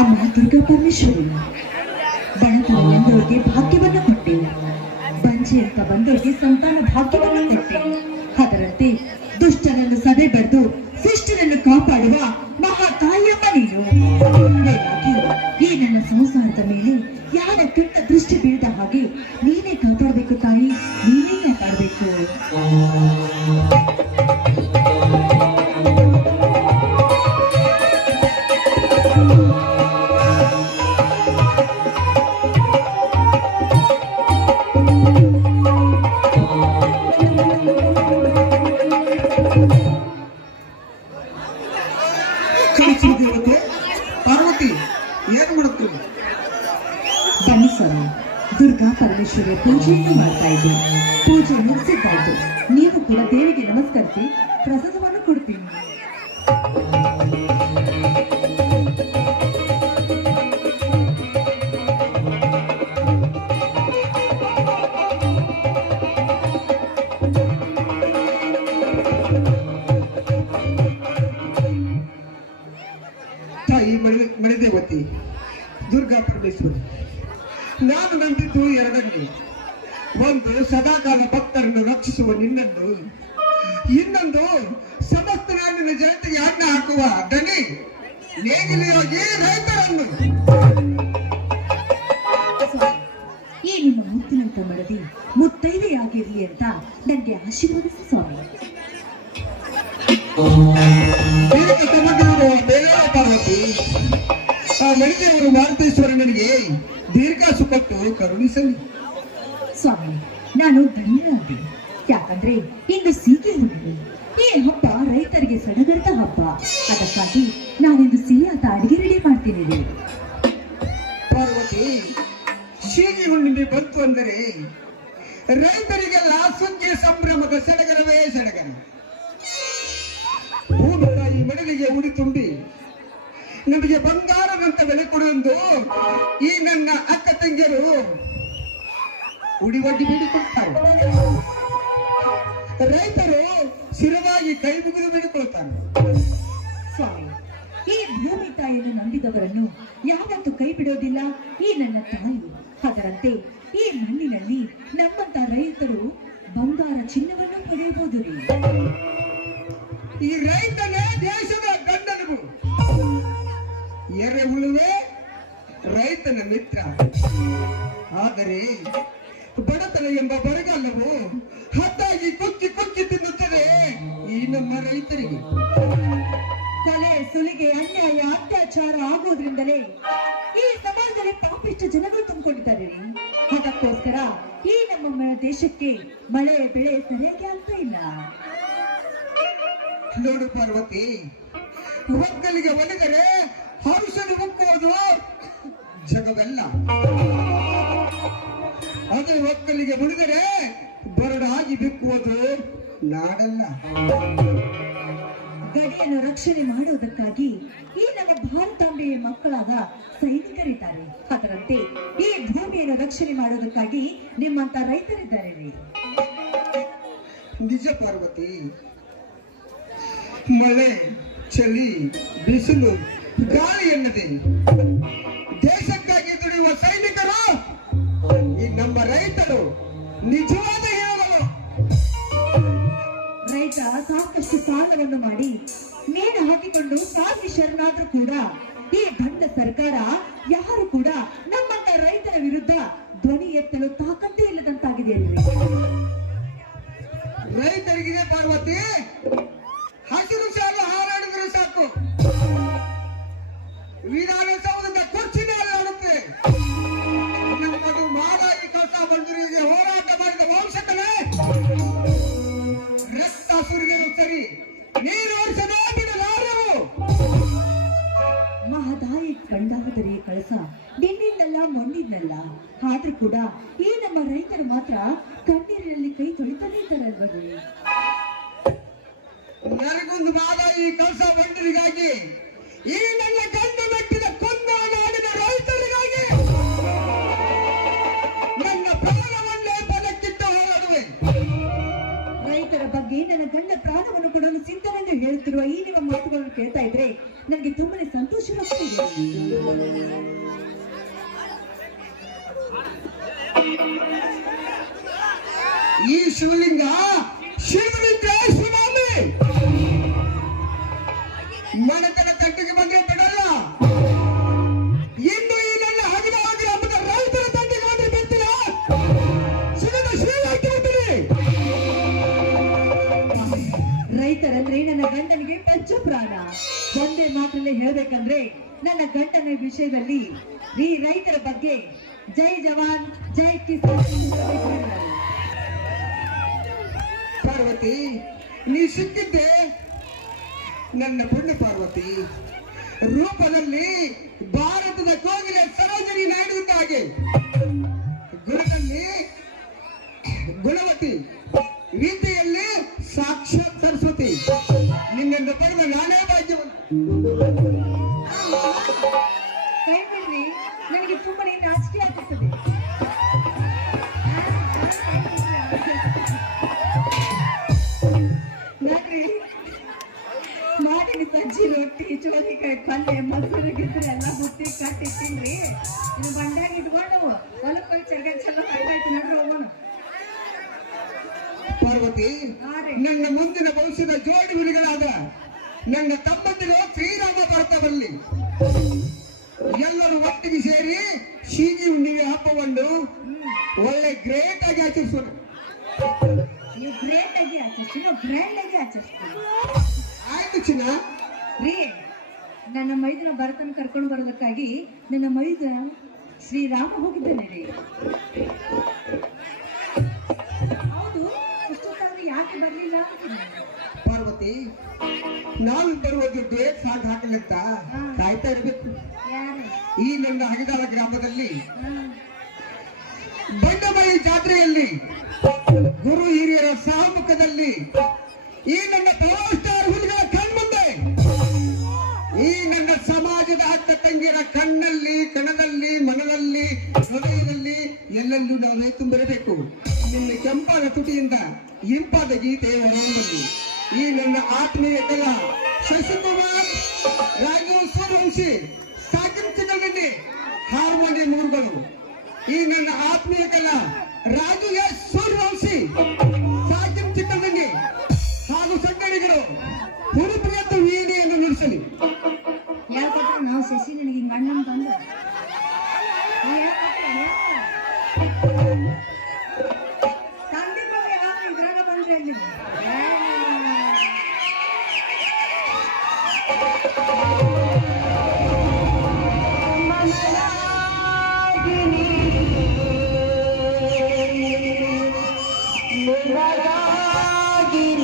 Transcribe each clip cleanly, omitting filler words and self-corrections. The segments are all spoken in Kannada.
ಅಮ್ಮ ದುರ್ಗಾ ಪರಮೇಶ್ವರಿ ಬಣತನ ಎಂದವರಿಗೆ ಭಾಗ್ಯವನ್ನ ಕೊಟ್ಟೆ, ಬಂಜೆ ಅಂತ ಬಂದವರಿಗೆ ಸಂತಾನ ಭಾಗ್ಯವನ್ನ ಕೊಟ್ಟೆ. ಅದರಂತೆ ದುಷ್ಟರನ್ನು ಸದೆ ಬರೆದು ಶಿಷ್ಟರನ್ನು ಕಾಪಾಡುವ ಮಹಾ ತಾಯಿಯಮ್ಮ ನೀನು. ಈ ನನ್ನ ಸಂಸಾರದ ಮೇಲೆ ಯಾರ ಕೆಟ್ಟ ದೃಷ್ಟಿ ಬೀಳದ ಹಾಗೆ ನೀನೇ ಕಾಪಾಡಬೇಕು ತಾಯಿ, ನೀನೇ ಕಾಪಾಡಬೇಕು. ಬನ್ನಿ ಸ್ವಾಮಿ, ದುರ್ಗಾ ಪರಮೇಶ್ವರಿಯ ಪೂಜೆಯನ್ನು ಮಾಡ್ತಾ ಇದ್ದೆ. ಪೂಜೆ ಮುಗಿಸಿದ್ದಾಯ್ತು. ನೀವು ಕೂಡ ದೇವಿಗೆ ನಮಸ್ಕರಿಸಿ ಪ್ರಸಾದವನ್ನು ಕೊಡ್ತೀನಿ. ತಾಯಿ ಮಣಿದೇವತಿ ದುರ್ಗಾ ಪರಮೇಶ್ವರಿ, ನಾನು ನಂಬಿದ್ದು ಎರಡನ್ನು. ಒಂದು ಸದಾಕಾಲ ಭಕ್ತರನ್ನು ರಕ್ಷಿಸುವ ನಿನ್ನನ್ನು, ಇನ್ನೊಂದು ಸಮಸ್ತ ನಾಡಿನ ಜನತೆಗೆ ಅನ್ನ ಹಾಕುವ ದನಿ ನೇಗಿಲಿರೋ ಈ ರೈತರನ್ನು. ಈ ನಿಮ್ಮ ಮುತ್ತಿನಂತ ಮಡದಿ ಮುತ್ತೈದೆಯಾಗಿರ್ಲಿ ಅಂತ ನನಗೆ ಆಶೀರ್ವದಿಸಿ ಸ್ವಾಮಿ. ಪಾರ್ವತಿ, ಆ ಮಣಿದೇವರು ಮಾರುತೇಶ್ವರ ನನಗೆ ದೀರ್ಘಾಸು ಕೊಟ್ಟು ಕರುಣಿಸಲಿ. ಸ್ವಾಮಿ, ನಾನು ಧನ್ಯರಾದೆ. ಯಾಕಂದ್ರೆ ಇಂದು ಸೀಗೆ ಹುಣ್ಣಿಮೆ. ಈ ಹಬ್ಬ ರೈತರಿಗೆ ಸಡಗರದ ಹಬ್ಬ. ಅದಕ್ಕಾಗಿ ನಾನಿಂದು ಸಿಹಿಯಾದ ಅಡಿಗೆ ರೆಡಿ ಮಾಡ್ತೀನಿ. ಪಾರ್ವತಿ, ಸೀಗೆ ಹುಣ್ಣಿಮೆ ಬಂತು ಅಂದರೆ ರೈತರಿಗೆಲ್ಲ ಸುಗ್ಗಿಯ ಸಂಭ್ರಮದ ಸಡಗರವೇ ಸಡಗರ. ಭೂಮಿ ತಾಯಿ ಮಡಲಿಗೆ ಉಡಿ ತುಂಬಿ ನಮಗೆ ಬಂಗಾರದಂತ ಬೆಲೆ ಕೊಡುವುದು ಈ ನನ್ನ ಅಕ್ಕ ತಂಗಿಯರು ಉಡಿ ಒಡ್ಡಿ ಬೇಡಿಕೊಳ್ತಾರೆ. ರೈತರು ಸ್ಥಿರವಾಗಿ ಕೈ ಮುಗಿದು ಬೇಡಿಕೊಳ್ತಾರೆ. ಸ್ವಾಮಿ, ಈ ಭೂಮಿ ತಾಯಿಯನ್ನು ನಂಬಿದವರನ್ನು ಯಾವತ್ತೂ ಕೈ ಬಿಡೋದಿಲ್ಲ ಈ ನನ್ನ ತಾಯಿ. ಅದರಂತೆ ಈ ಮಣ್ಣಿನಲ್ಲಿ ನಮ್ಮಂತ ರೈತರು ಬಂಗಾರ ಚಿನ್ನವನ್ನು ಪಡೆಯಬಹುದು. ಈ ರೈತನೇ ದೇಶದ ಗಂಡನಿಗೂ, ಎರೆಹುಳುವೆ ರೈತನ ಮಿತ್ರ. ಆದರೆ ಬಡತನ ಎಂಬ ಬರಗಾಲವು ಹದ್ದಾಗಿ ಕುಕ್ಕಿ ಕುಕ್ಕಿ ತಿನ್ನುತ್ತದೆ ಈ ನಮ್ಮ ರೈತರಿಗೆ. ಕೊಲೆ ಸುಲಿಗೆ ಅನ್ಯಾಯ ಅತ್ಯಾಚಾರ ಆಗುವುದರಿಂದಲೇ ಈ ಸಮಾಜದಲ್ಲಿ ಪಾಪಿಷ್ಟ ಜನಗಳು ತುಂಬಿಕೊಂಡಿದ್ದಾರೆ ರೀ. ಅದಕ್ಕೋಸ್ಕರ ಈ ನಮ್ಮ ದೇಶಕ್ಕೆ ಮಳೆ ಬೆಳೆ ಸರಿಯಾಗಿ ಆಗ್ತಾ ಇಲ್ಲ. ನೋಡು ಪಾರ್ವತಿ, ಒಕ್ಕಲಿಗೆ ಒಲಿದರೆ ಔಷಧಿ ಉಕ್ಕುವುದು ಜಗವೆಲ್ಲ, ಅದೇ ಒಕ್ಕಲಿಗೆ ಮುಡಿದರೆ ಬರಡಾಗಿ ಬಿಕ್ಕುವುದು ನಾಡಲ್ಲ. ಗಡಿಯನ್ನು ರಕ್ಷಣೆ ಮಾಡುವುದಕ್ಕಾಗಿ ಈ ನಮ್ಮ ಭಾರತಾಂಬೆಯ ಮಕ್ಕಳಾದ ಸೈನಿಕರಿದ್ದಾರೆ. ಅದರಂತೆ ಈ ಭೂಮಿಯನ್ನು ರಕ್ಷಣೆ ಮಾಡುವುದಕ್ಕಾಗಿ ನಿಮ್ಮಂತ ರೈತರಿದ್ದಾರೆ ರೀ. ನಿಜ ಪಾರ್ವತಿ, ಮಳೆ ಚಳಿ ಬಿಸಿಲು ಗಾಳಿ ಎನ್ನದೆ ದೇಶಕ್ಕಾಗಿ ದುಡಿಯುವ ಸೈನಿಕರು ಈ ನಮ್ಮ ರೈತರು ನಿಜವಾದ ಹೇಳಲು. ರೈತ ಸಾಕಷ್ಟು ಸಾಲವನ್ನು ಮಾಡಿ ನೇಣು ಹಾಕಿಕೊಂಡು ಸಾಗಿ ಶರಣಾದ್ರೂ ಕೂಡ ಈ ಭಂಡ ಸರ್ಕಾರ ಯಾರು ಕೂಡ ನಮ್ಮಂತ ರೈತರ ವಿರುದ್ಧ ಧ್ವನಿ ಎತ್ತಲು ತಾಕತ್ತೇ ಇಲ್ಲದಂತಾಗಿದೆ ಅಲ್ರಿ. ರೈತರಿಗಿದೆ ಪಾರ್ವತಿ, ಹಸಿರು ಶಾಲು ಹಾರಾಡಿದ್ರೆ ಸಾಕು, ವಿಧಾನಸೌಧದ ಕುರ್ಚಿನೇ ಅಲ್ಲಾಡುತ್ತೆ. ನಮ್ಮದು ಮಾಡಾಗಿ ಕೆಲಸ ಬಂದಿರಿಗೆ ಹೋರಾಟ ಮಾಡಿದ ವಂಶಕನೇ ರಕ್ತ ಸುರಿದರು ಸರಿ, ನೀರು ಓಡಿಸದೇ ಬಿಡಲಾರರು. ಮಹದಾಯಿ ಕಂಡಾದರೆ ಕಳಸ ನಿನ್ನಿಂದಲ್ಲ ಮಣ್ಣಿಂದಲ್ಲ. ಆದ್ರೂ ಕೂಡ ಈ ನಮ್ಮ ರೈತರು ಮಾತ್ರ ಕಣ್ಣೀರಿನಲ್ಲಿ ಕೈ ತೊಳಿತಾನೆ ಇದ್ದಾರಲ್ವರಿ. ನನಗೊಂದು ಮಾಡಾಗಿ ಕೆಲಸ ಬಂದಿರಿಗಾಗಿ, ಈ ನನ್ನ ಗಂಡು ಮೆಟ್ಟಿದ ಕೊಂದ ನಾಡಿನ ರೈತರಿಗಾಗಿ ನನ್ನ ಪ್ರಾಣವನ್ನೇ ಬಲಕ್ಕಿಟ್ಟು ಹೋರಾಡುವೆ. ರೈತರ ಬಗ್ಗೆ ನನ್ನ ಗಂಡ ಪ್ರಾಣವನ್ನು ಕೊಡಲು ಸಿದ್ಧನೆಂದು ಹೇಳುತ್ತಿರುವ ಈ ನಿಮ್ಮ ಮಾತುಗಳನ್ನು ಕೇಳ್ತಾ ಇದ್ರೆ ನನಗೆ ತುಂಬಾನೇ ಸಂತೋಷವಾಗ್ತಿದೆ. ಈ ಶಿವಲಿಂಗ ಶಿವನಿದ್ರೆ ಸುನಾಮಿ ಮನೆತನ ತಂಟಿಗೆ ಬಂದ್ರೆ ಬಿಡಲ್ಲ. ಇನ್ನು ಈ ನನ್ನ ಹಗಲ ಹಗಲ ಹಬ್ಬದ ರೈತರ ತಂಟಿಗೆ ಬಂದ್ರೆ ಬಿಡ್ತೀರ, ಶಿವನ ಶಿವ ಹಾಕಿಬಿಡ್ತೀರಿ. ರೈತರಂದ್ರೆ ನನ್ನ ಗಂಡನಿಗೆ ಪಂಚ ಪ್ರಾಣ. ಒಂದೇ ಮಾತಲ್ಲೇ ಹೇಳ್ಬೇಕಂದ್ರೆ ನನ್ನ ಗಂಡನ ವಿಷಯದಲ್ಲಿ ಈ ರೈತರ ಬಗ್ಗೆ ಜೈ ಜವಾನ್ ಜೈ ಕಿಸಾನ್. ಪಾರ್ವತಿ, ನೀ ಸಿಕ್ಕಿದ್ದೆ ನನ್ನ ಪುಣ್ಯ ಪಾರ್ವತಿ. ರೂಪದಲ್ಲಿ ಭಾರತದ ಕೋಗಿಲೆ ಸರೋಜಿನಿ ನಾಯ್ಡು ಹಾಗೆ, ಗುಣದಲ್ಲಿ ಗುಣವತಿ, ವಿದ್ಯೆಯಲ್ಲಿ ಸಾಕ್ಷಾತ್ ಸರಸ್ವತಿ. ನಿನ್ನೆಂದು ಪಡೆದ ನಾನೇ ಭಾಗ್ಯವಂತ. ಕೈ ಬಿಡ್ರಿ, ನನಗೆ ತುಂಬಾನೇ ನಾಚಿಕೆ ಆಗುತ್ತದೆ. ನೋಡ್ರಿ, ಮಾಡಿನ ಸಜ್ಜಿ ರೊಟ್ಟಿ ಚೋರಿಕಾಯಿ ಪಲ್ಯ ಮೊಸರು ಗಿದ್ರೆ ಎಲ್ಲ ಬುತ್ತಿ ಕಟ್ಟಿ ತಿನ್ರಿ. ಇನ್ನು ಬಂಡ್ಯಾಗ ಇಟ್ಕೊಂಡು ಹೊಲಕ್ಕೆ ಹೋಗಿ ಚರ್ಗನ್ ಚೆಲ್ಲ ಕಾಯ್ತಾಯ್ತು. ನಡ್ರಿ ಹೋಗೋಣ. ಪಾರ್ವತಿ, ನನ್ನ ಮುಂದಿನ ಭವಿಷ್ಯದ ಜೋಡಿ ಹುಲಿಗಳಾದ ನನ್ನ ತಮ್ಮಂದಿರು ಶ್ರೀರಾಮ ಭರತ ಬರಲಿ. ಎಲ್ಲರೂ ಒಟ್ಟಿಗೆ ಸೇರಿ ಶೀಗಿ ಹುಣ್ಣಿಮೆ ಹಬ್ಬವನ್ನು ಒಳ್ಳೆ ಗ್ರೇಟ್ ಆಗಿ ಆಚರಿಸೋಣ. ನೀವು ಗ್ರೇಟ್ ಆಗಿ ಆಚರಿಸ್ತೀವಿ, ನಾವು ಗ್ರ್ಯಾಂಡ್ ಆಗಿ ಆಚರಿಸ್ತೀವಿ. ಆಯ್ತು ಚಿನ್ನ. ರೀ, ನನ್ನ ಮೈದನ ಭರತನ ಕರ್ಕೊಂಡು ಬರೋದಕ್ಕಾಗಿ ನನ್ನ ಮೈದ ಶ್ರೀರಾಮ ಹೋಗಿದ್ದೇನೆ ರೀ. ಹೌದು, ಅಷ್ಟೊತ್ತಾದ್ರೆ ಯಾಕೆ ಬರ್ಲಿಲ್ಲ? ಪಾರ್ವತಿ, ನಾವು ಬರುವುದು ಡೇಟ್ ಸಾಕು ಹಾಕಲಿಂತ ಕಾಯ್ತಾ ಇರಬೇಕು. ಯಾರು? ಈ ನನ್ನ ಹಗದಾಳ ಗ್ರಾಮದಲ್ಲಿ ಬಂಡಮಳಿ ಜಾತ್ರೆಯಲ್ಲಿ ಗುರು ಹಿರಿಯರ ಸಹಮುಖದಲ್ಲಿ ಈ ನನ್ನ ಪವರ್ ಸ್ಟಾರ್ ಹುಲಿಗಳ ಕಣ್ಮುಂದೆ ಈ ನನ್ನ ಸಮಾಜದ ಅಕ್ಕ ತಂಗಿಯರ ಕಣ್ಣಲ್ಲಿ, ಕಣದಲ್ಲಿ, ಮನದಲ್ಲಿ, ಹೃದಯದಲ್ಲಿ ಎಲ್ಲೆಲ್ಲೂ ನಾವು ತುಂಬಿರಬೇಕು. ನಿನ್ನ ಕೆಂಪಾದ ತುಟಿಯಿಂದ ಇಂಪಾದ ಗೀತೆ ಹೊರಬಂದಲ್ಲಿ ಈ ನನ್ನ ಆತ್ಮೀಯ ಕಲ ಶಶಿಕುಮಾರ್, ರಾಜು ಸೂರ್ಯವಂಶಿ, ಸಾಕಿನ್ ಚಿಕ್ಕಲ್ಲಿ ಹಾರ್ಮೋನಿಯ ಮೂರುಗಳು, ಈ ನನ್ನ ಆತ್ಮೀಯ ಕಲ ರಾಜು ಎಸ್ ಸೂರ್ಯವಂಶಿ, ಸಾಕಿನ್ ಚಿಕ್ಕಲ್ಲಿ ಹಾಗೂ ಸಂಗಡಿಗಳು ಹುಡುಪಿಯಂತ ವೀಣೆಯನ್ನು ನುಡಿಸಲಿ. ಯಾಕಂದ್ರೆ ನಾವು ಶಶಿ ನನಗೆ ಹಿಂಗ ಅಣ್ಣನ್ ಬಂದ ತಂದೆ ಯಾರು ಇದ್ರ ನಿನಗಾಗಿಲ್ಲ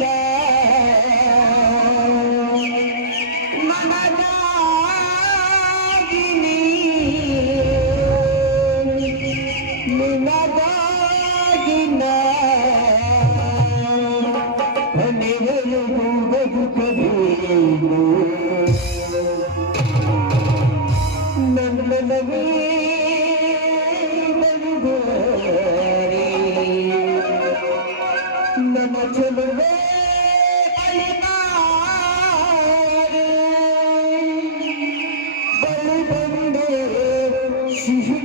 ನನಗಾಗಿನಿ ನಿನಗಾಗಿನ ಕೊನೆಗಳು ಬದುಕಬೇಕು ನನ್ನನವೇ ನನ್ನ ಚೆಲುವೆ ಅಳಿಮಾರೆ ಬಳಿ ಬಂದೆ ಸಿಹಿ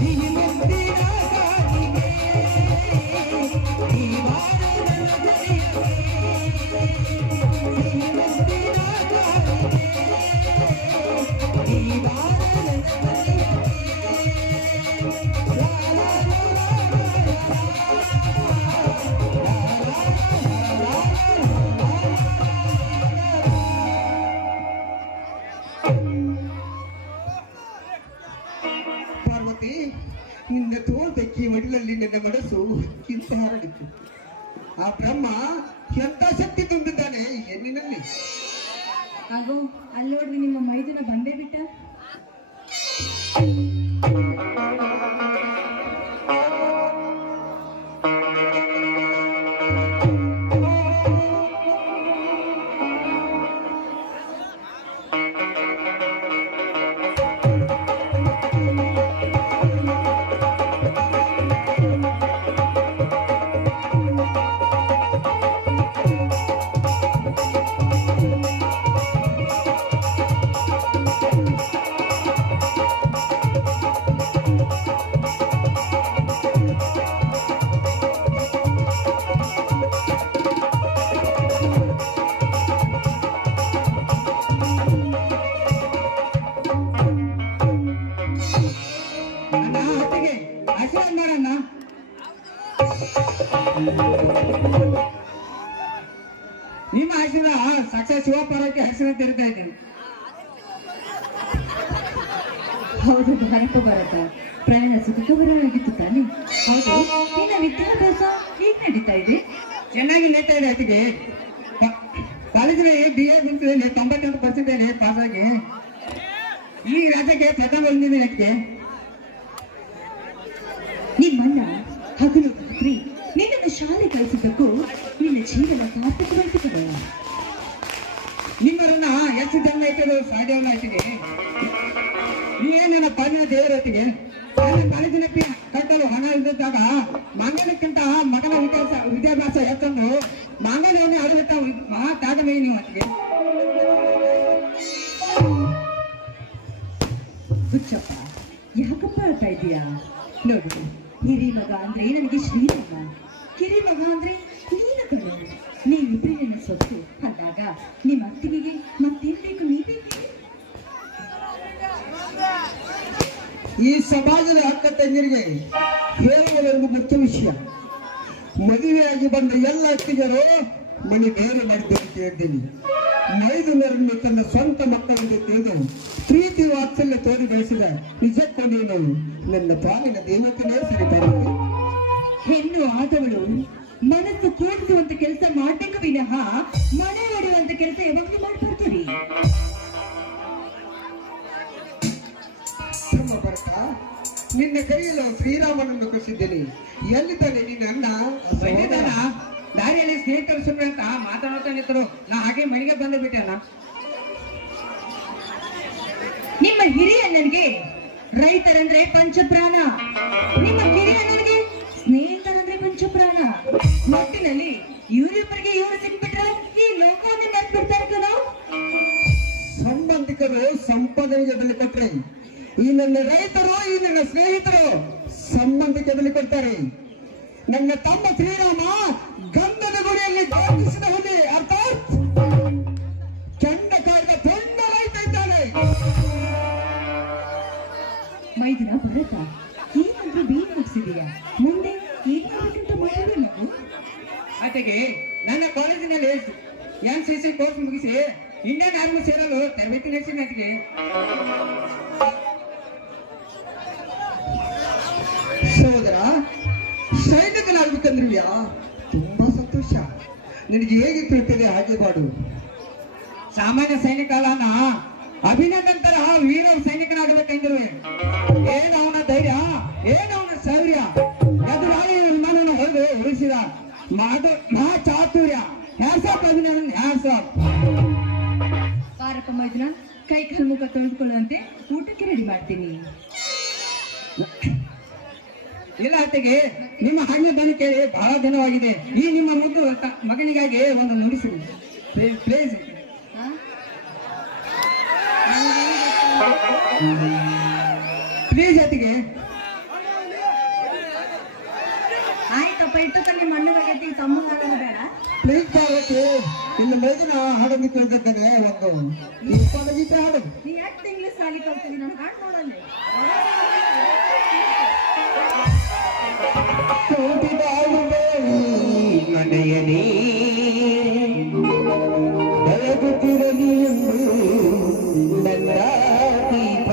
ಈ ಮುದ್ದಿನ ಕಾಲಿಗೆ ಈ ಬಾಳು ನನ್ನ ದರಿಯಗೆ. ಈ ಮುದ್ದಿನ ಕಾಲಿಗೆ ಈ ಬಾಳು ನನ್ನ ದರಿಯಗೆ. ಲಾ ಲಾ ಲಾ ಲಾ ಪಾರ್ವತಿ, ನಿನ್ನ ತೋಳ್ದಕ್ಕಿ ಮಡಿಲಲ್ಲಿ ನನ್ನ ಮನಸ್ಸು ಕಿಂತ ಹರಡಿತು. ಆ ಬ್ರಹ್ಮ ಎಂತ ಶಕ್ತಿ ತುಂಬಿದ್ದಾನೆ ಈ ಹೆಣ್ಣಿನಲ್ಲಿ. ಆಗೋ ಅಲ್ಲೋಡ್ರಿ ನಿಮ್ಮ ಮೈದುನ ಬಂದೇ ಬಿಟ್ಟ. ಅಣ್ಣ ಹೊತ್ತಿಗೆ ಆಶೀರ್ವಾದ ಮಾಡಣ್ಣ. ನಿಮ್ಮ ಆಶೀರ್ವಾದ ಸಾಕ್ಷಾತ್ ಶಿವಪಾರ್ವತಿ ಹೆಸರು ತಿರುಗ್ತಾ ಇದ್ದೇನೆ. ಹೌದು ಭಾರತ ಭಾರತ ಪ್ರಯಾಣ ಸುಖಕರವಾಗಿತ್ತು ತಾನೆ. ಹೌದು, ನಿನ್ನ ವಿದ್ಯಾಭ್ಯಾಸ ಹೇಗೆ ನಡೀತಾ ಇದೆ? ಚೆನ್ನಾಗಿ ನಡೀತಾ ಇದೆ. ಅದಕ್ಕೆ ಕಾಲೇಜಿನಲ್ಲಿ BA ಗುಂಪಿನಲ್ಲಿ 98% ಪಾಸ್ ಆಗಿ ಈ ರಾಜ್ಯಕ್ಕೆ ಪ್ರಥಮ ಬಂದಿದ್ದೀನಿ. ಅದಕ್ಕೆ ನಿಮ್ಮನ್ನ ಹಗಲು ರಾತ್ರಿ ನಿನ್ನನ್ನು ಶಾಲೆ ಕಳಿಸಿದ್ದಕ್ಕೂ ನಿನ್ನ ಜೀವನ ಸಾರ್ಥಕವಾಯಿತು ಕಣ. ನಿಮ್ಮರನ್ನ ಎಷ್ಟು ಜನ ಐತದು ಸಾಧ್ಯವನ್ನ ಆಯ್ತಿಗೆ. ನೀವೇ ನನ್ನ ಪಾಲಿನ ದೇವರೊತ್ತಿಗೆ ನನ್ನ ಕಾಲೇಜಿನ ಕಟ್ಟಲು ಹಣ ಇದ್ದಾಗ ಮಾಂಗಲ್ಯಕ್ಕಿಂತ ಮಗನ ವಿದ್ಯಾಭ್ಯಾಸ ಎತ್ತಂದು ಮಾಂಗಲ್ಯವನ್ನೇ ಅಡವಿಟ್ಟ ಮಹಾ ತ್ಯಾಗಮೇ ನೀವು ಅತ್ತಿಗೆ. ಹುಚ್ಚಪ್ಪ, ಯಾಕಪ್ಪ ಅಳ್ತಾ ಇದೀಯಾ? ನೋಡು, ಹಿರಿ ಮಗ ಅಂದ್ರೆ ನನಗೆ ಶ್ರೀರಾಮ, ಕಿರಿ ಮಗ ಅಂದ್ರೆ ನೀನು ಕಣು. ನೀವಿಬ್ರಿ ನನ್ನ ಸೊತ್ತು ಅಂದಾಗ ನಿಮ್ಮ ಅತ್ತಿಗೆಗೆ ಮತ್ತೇನ್ ಬೇಕು? ನೀವೇ ಈ ಸಮಾಜದ ಅಕ್ಕ ತಂಗಿರಿಗೆ ಹೇಳುವ ಒಂದು ಮುಖ್ಯ ವಿಷಯ, ಮದುವೆಯಾಗಿ ಬಂದ ಎಲ್ಲ ಅತ್ತಿಗರು ಮನೆ ಬೇರೆ ಮಾಡಬೇಕು ಅಂತ ಹೇಳ್ತೀನಿ. ಮೈದುನರನ್ನು ತನ್ನ ಸ್ವಂತ ಮಕ್ಕಳಂತೆ ತಿಳಿದು ಪ್ರೀತಿ ವಾತ್ಸಲ್ಯ ತೋರಿ ಬೆಳೆಸಿದ ನಿಜಕ್ಕೂ ನೀನು ನನ್ನ ಪಾಲಿನ ದೇವತೆನೇ ಸರಿಬಾರದು. ಹೆಣ್ಣು ಆದವಳು ಮನಸ್ಸು ಕೂಡಿಸುವಂತ ಕೆಲಸ ಮಾಡ್ಬೇಕು ವಿನಃ ಮನೆ ಹೊಡೆಯುವಂತ ಕೆಲಸ ಯಾವಾಗಲೂ ಮಾಡ್ಬಾರ್ದು. ಭರತ, ನಿನ್ನ ಕೈಯಲ್ಲಿ ಶ್ರೀರಾಮನನ್ನು ಕಳಿಸಿದ್ದೇನೆ. ಎಲ್ಲಿದ್ದಾನೆ ನಿನ್ನ ಅಣ್ಣ? ದಾರಿಯಲ್ಲಿ ಸ್ನೇಹಿತರು ಸುಮ್ಮನೆ ಅಂತ ಮಾತಾಡ್ತಾ ನಿಂತರು. ನಾ ಹಾಗೆ ಮನೆಗೆ ಬಂದು ಬಿಟ್ಟೆ ಅಣ್ಣ. ನಿಮ್ಮ ಹಿರಿಯ ಅಣ್ಣನಿಗೆ ರೈತರಂದ್ರೆ ಪಂಚಪ್ರಾಣ, ನಿಮ್ಮ ಕಿರಿಯ ಅಣ್ಣನಿಗೆ ಸ್ನೇಹಿತರಂದ್ರೆ ಪಂಚಪ್ರಾಣ. ಒಟ್ಟಿನಲ್ಲಿ ಇವರಿಬ್ಬರಿಗೆ ಇವರು ಸಿಕ್ಬಿಟ್ರೆ ಈ ಲೋಕವನ್ನೇ ನೆನ್ಪಿಡ್ತಾರೆ ಕಣ. ಸಂಬಂಧಿಕರು ಸಂಪಾದನೆಗೆ ಬೆಲೆ ಕೊಟ್ರೆ ಈ ನನ್ನ ರೈತರು, ಈ ನನ್ನ ಸ್ನೇಹಿತರು ಸಂಬಂಧಕ್ಕೆ ಬೆಲೆ ಕೊಡ್ತಾರೆ. ನನ್ನ ತಮ್ಮ ಶ್ರೀರಾಮ ಗಂಧದ ಗುಡಿಯಲ್ಲಿ ಘೋಷಿಸಿದ ಹುಲಿ, ಅರ್ಥಾತ್ ಕೆಂಡ ಕಾಯ್ದ ದೊಡ್ಡ ರೈತ ಇದ್ದಾನೆ. ಮೈದಿನ ಭರತ, ಈಗಂತೂ ಬೀಗ ಮುಗಿಸಿದೀಯಾ, ಮುಂದೆ ಏನ್ ಮಾಡ್ಬೇಕಂತ ಮಾಡಿದ್ರೆ ನಾವು? ಆತೆಗೆ ನನ್ನ ಕಾಲೇಜಿನಲ್ಲಿ NCC ಕೋರ್ಸ್ ಮುಗಿಸಿ ಇಂಡಿಯನ್ ಆರ್ಮಿ ಸೇರಲು ತರಬೇತಿ ನಡೆಸಿ ನನಗೆ ಸಹೋದರ ಸೈನಿಕನಾಗಬೇಕಂದ್ರಿವ್ಯಾ, ತುಂಬಾ ಸಂತೋಷ. ನಿನಗೆ ಹೇಗೆ ತಿಳಿತಿದೆ ಹಾಗೆ ಮಾಡು. ಸಾಮಾನ್ಯ ಸೈನಿಕ ಅಲ್ಲ, ಅಭಿನಂದನ ವೀರ ಸೈನಿಕನಾಗಬೇಕೆಂದಿರುವೆ. ಏನು ಅವನ ಧೈರ್ಯ, ಏನು ಅವನ ಶೌರ್ಯ, ಎದುರಾಳಿ ವಿಮಾನವನ್ನು ಹೊಡೆದು ಉಳಿಸಿದ ಮಹಾ ಚಾತುರ್ಯ. ಹ್ಯಾಟ್ಸಾಪ್ ಅಭಿನಂದನ್, ಹ್ಯಾಟ್ಸಾಪ್. ಪಾರಪ್ಪ ಮೈದಿನ, ಕೈ ಕಾಲು ಮುಖ ತೊಳೆದುಕೊಳ್ಳುವಂತೆ ಊಟಕ್ಕೆ ರೆಡಿ ಮಾಡ್ತೀನಿ. ಇಲ್ಲ ಅತ್ತೆಗೆ, ನಿಮ್ಮ ಹಣ್ಣು ದನಿ ಕೇಳಿ ಬಹಳ ದಿನವಾಗಿದೆ. ಈ ನಿಮ್ಮ ಮುದ್ದು ಮಗನಿಗಾಗಿ ಒಂದು ನುಡಿಸಿ ಪ್ಲೇಸ್. ಪ್ಲೀಸ್ ಅತ್ತಿಗೆ. ಇಟ್ಟು ನಿಮ್ಮ ಅಣ್ಣನಾಗೈತಿ ತಮ್ಮ ಬೇಡ. ಪ್ಲೀಸ್ ಪಾರ್ವತಿ, ಇನ್ನು ಮೇದಿನ ಹಾಡನ್ನು ಕೇಳ್ತಿದ್ದೇನೆ. ಒಂದು ಇಪ್ಪನ ಗೀತೆ ಹಾಡು. ನೀ ಎಷ್ಟು ಇಂಗ್ಲಿಷ್ ಸಾಲಿ ಕಲ್ತೀನಿ ನಾನು ಹಾಡು ನೋಡಲ್ಲ. ಮನೆಯನೇ ಬೆಳಗುತ್ತಿರಲಿ ಎಂದು ನನ್ನ ದೀಪ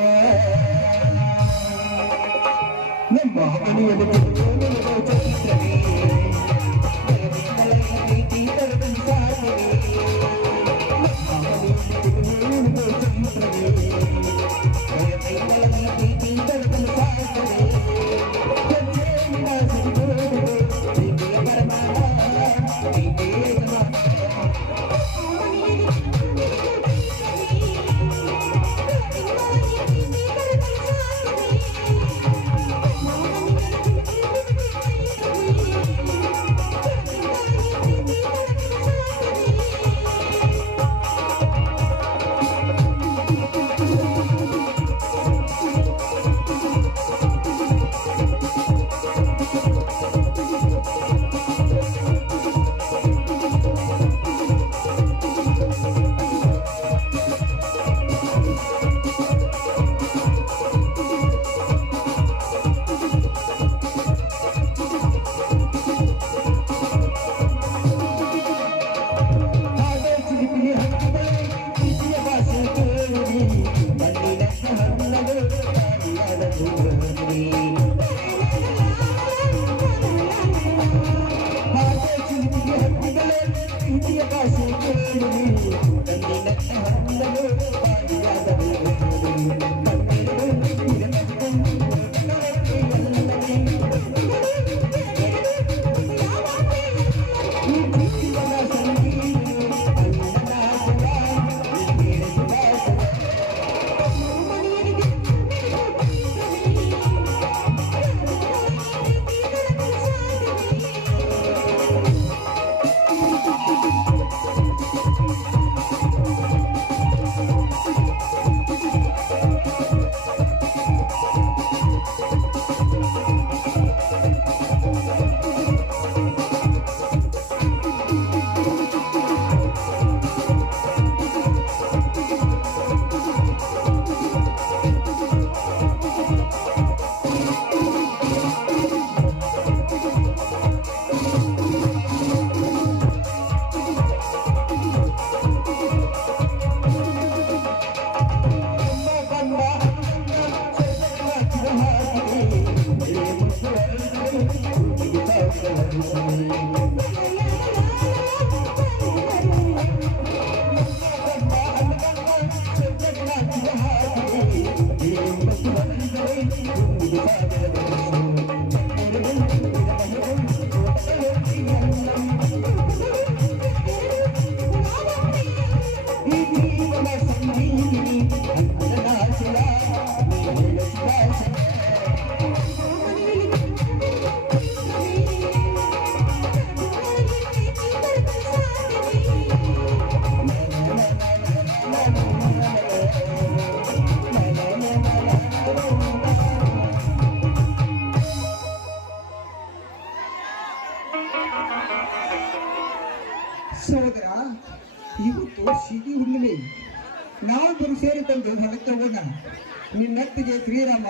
ನಮ್ಮ ಮನೆಯಲ್ಲಿ ಚೈತ್ರವೇ ಪ್ರೀತಿ ತರದಲ್ಲಿ ಸಾಧನೆ ಪ್ರೀತಿ ತರದಲ್ಲಿ ಸಾಧನೆ ಸಹೋದರ, ಇವತ್ತು ಸಿಹಿ ಹುಣ್ಣಿಮೆ. ನಾವಿಬ್ಬರು ಸೇರಿ ತಂದು ಹೊರಗೆ ಹೋಗೋಣ. ನಿನ್ನತ್ತಿಗೆ ಶ್ರೀರಾಮ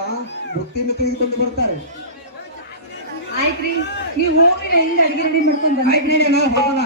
ಬುತ್ತಿಯನ್ನು ತೆಗೆದುಕೊಂಡು ಬರ್ತಾರೆ. ಆಯ್ತ್ರಿ, ನೀವು ಹೋಗಿ ಹೆಂಗ್ ಅಡಿಗೆ ರೆಡಿ ಮಾಡ್ಕೊಂಡು ಆಯ್ತು, ಹೋಗೋಣ.